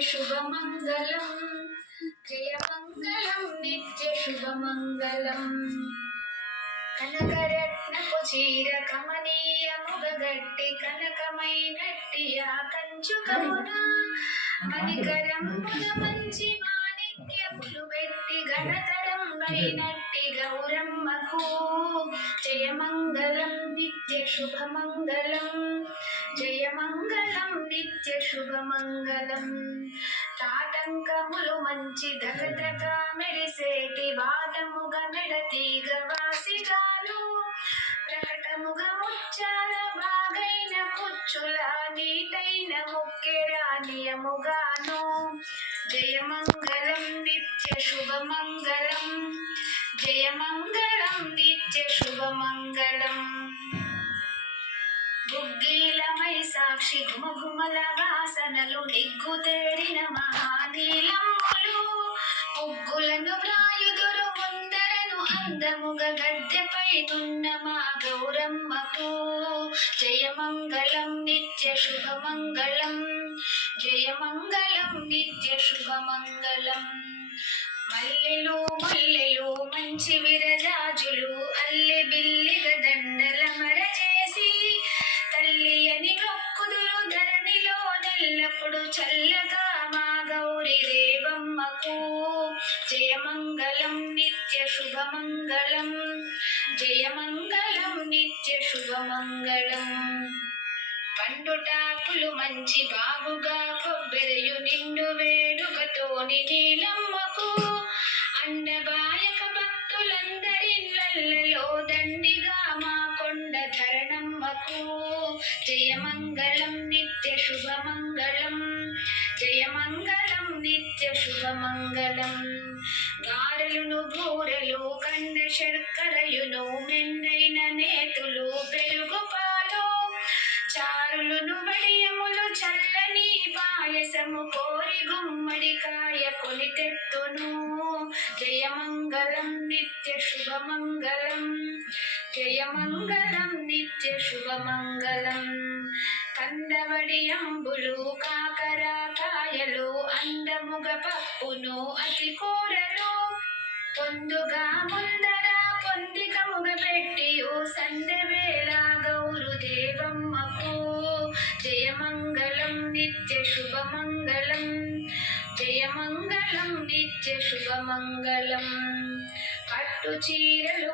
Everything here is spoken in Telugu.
शुभमङ्गलं जयमङ्गलं नित्यशुभमङ्गलं కనకరత్నపు చీర కమనీయముగగట్టి కనకమైనట్టి ఆ కంచుకమున మణికరంబుల మంచి మాణిక్యములు పెట్టి గణతరంబైనట్టి గౌరమ్మకు జయమంగళం నిత్య శుభమంగళం జయమంగళం నిత్య శుభమంగళం తాటంకములు మంచి దగదగ మెరిసేటి వాదముగ మెడతీగ వాసిగాను ప్రకటముగ ముచ్చాల బాగైన కుచ్చుల నీటైన ముక్కెరానియముగాను జయమంగళం నిత్య శుభమంగళం జయమంగళం నిత్య శుభమంగళం గుగ్గీలమై సాక్షి గుమగుమల వాసనలు నిగ్గుతేరిన మహానీలమ్ములు ముగ్గులను వ్రాయుదురు ముందరను అందముగ గద్దెపై నున్న మా గౌరమ్మకు జయమంగళం నిత్య శుభమంగళం జయమంగళం నిత్య శుభమంగళం మల్లెలు మల్లెలు మంచి విరజాజులు అల్లె బిల్లిగ దండల మరచేసి తల్లి అని మొక్కుదురు ధరణిలో నెల్లప్పుడు చల్లగా మా గౌరి దేవమ్మకు జయమంగళం నిత్య శుభమంగళం జయమంగళం నిత్య శుభమంగళం పండుటాకులు మంచి బాగుగా కొబ్బెరయు నిండు వేడుకతోని నీలమ్మకు అండబాయక భక్తులందరిళ్ళల్లో దండిగా మా కొండ ధరణమ్మకు జయమంగళం నిత్య శుభమంగళం జయమంగళం నిత్య శుభమంగళం గారెలును బూరెలు కండ శర్కరయును మెండైన నేతులు పెరుగు పాలు చారులును వడియములు చల్లని పాయసము కోరి గుమ్మడికాయ కొని తెత్తును జయమంగళం నిత్య శుభమంగళం జయమంగళం నిత్య శుభమంగళం కందవడియంబులు కాకరకాయలు అందముగ పప్పును అతి కూరలు పొందుగా ముందర పొందికముగ పెట్టి ఓ సందవేళ గౌరు దేవమ్మకు జయమంగళం నిత్య శుభమంగళం జయమంగళం నిత్య శుభమంగళం పట్టు చీరలు